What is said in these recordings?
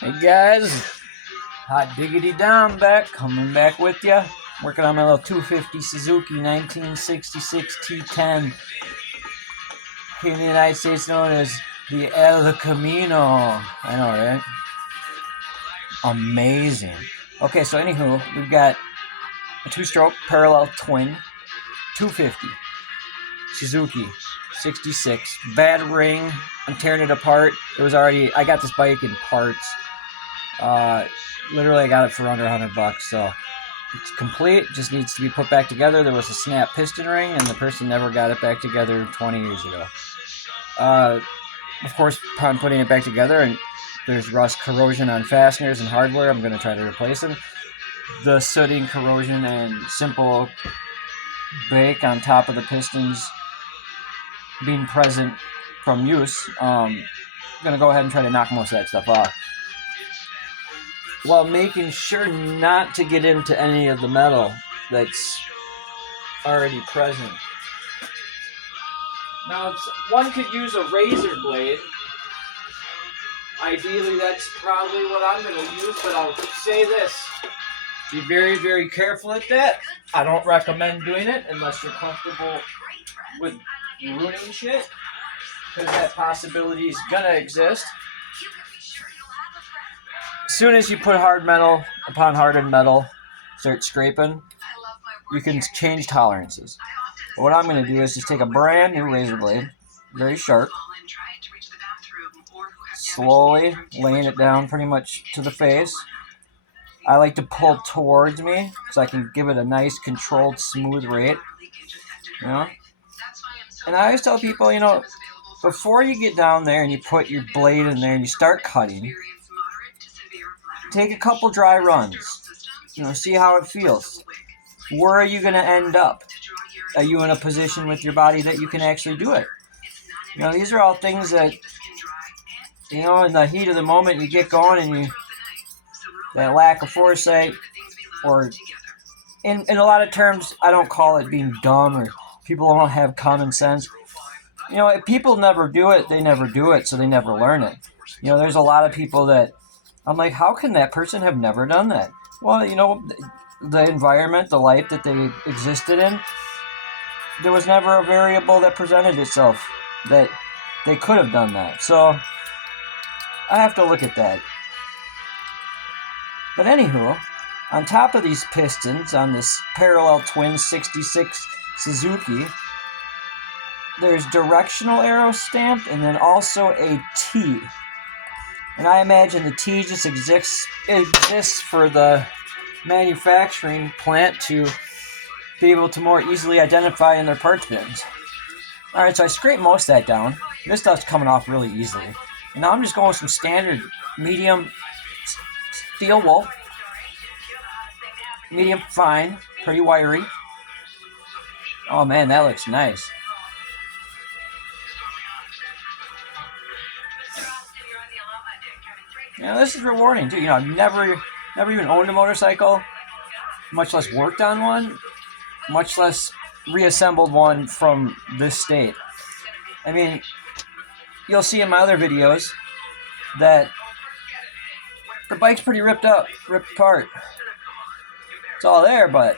Hey guys, hot diggity down back, coming back with ya. Working on my little 250 Suzuki 1966 T10, here in the United States known as the El Camino. I know, right? Amazing. Okay, so anywho, we've got a two-stroke parallel twin 250 Suzuki 66. Bad ring. I'm tearing it apart. I got this bike in parts. Literally I got it for under $100, so it's complete. Just needs to be put back together. There was a snap piston ring, and the person never got it back together 20 years ago. Of course, upon putting it back together, and there's rust, corrosion on fasteners and hardware, I'm going to try to replace them. The sooting, corrosion, and simple bake on top of the pistons being present from use, I'm going to go ahead and try to knock most of that stuff off, while making sure not to get into any of the metal that's already present. Now, one could use a razor blade. Ideally, that's probably what I'm going to use, but I'll say this. Be very, very careful at that. I don't recommend doing it unless you're comfortable with ruining shit, because that possibility is going to exist. As soon as you put hard metal upon hardened metal, start scraping, you can change tolerances. But what I'm going to do is just take a brand new razor blade, very sharp, slowly laying it down pretty much to the face. I like to pull towards me so I can give it a nice controlled smooth rate. You know? And I always tell people, before you get down there and you put your blade in there and you start cutting, take a couple dry runs. See how it feels. Where are you going to end up? Are you in a position with your body that you can actually do it? These are all things that, in the heat of the moment you get going and that lack of foresight, or in a lot of terms, I don't call it being dumb or people don't have common sense. If people never do it, they never do it, so they never learn it. There's a lot of people that I'm like, how can that person have never done that? Well, the environment, the life that they existed in, there was never a variable that presented itself that they could have done that. So I have to look at that. But anywho, on top of these pistons on this parallel twin 66 Suzuki, there's directional arrow stamped and then also a T. And I imagine the T just exists for the manufacturing plant to be able to more easily identify in their parts bins. Alright, so I scraped most of that down. This stuff's coming off really easily. And now I'm just going with some standard medium steel wool. Medium fine, pretty wiry. Oh man, that looks nice. This is rewarding too. I've never even owned a motorcycle, much less worked on one, much less reassembled one from this state. I mean, you'll see in my other videos that the bike's pretty ripped apart. It's all there, but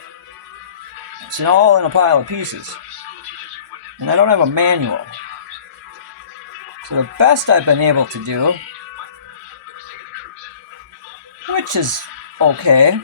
it's all in a pile of pieces. And I don't have a manual. So the best I've been able to do, which is okay,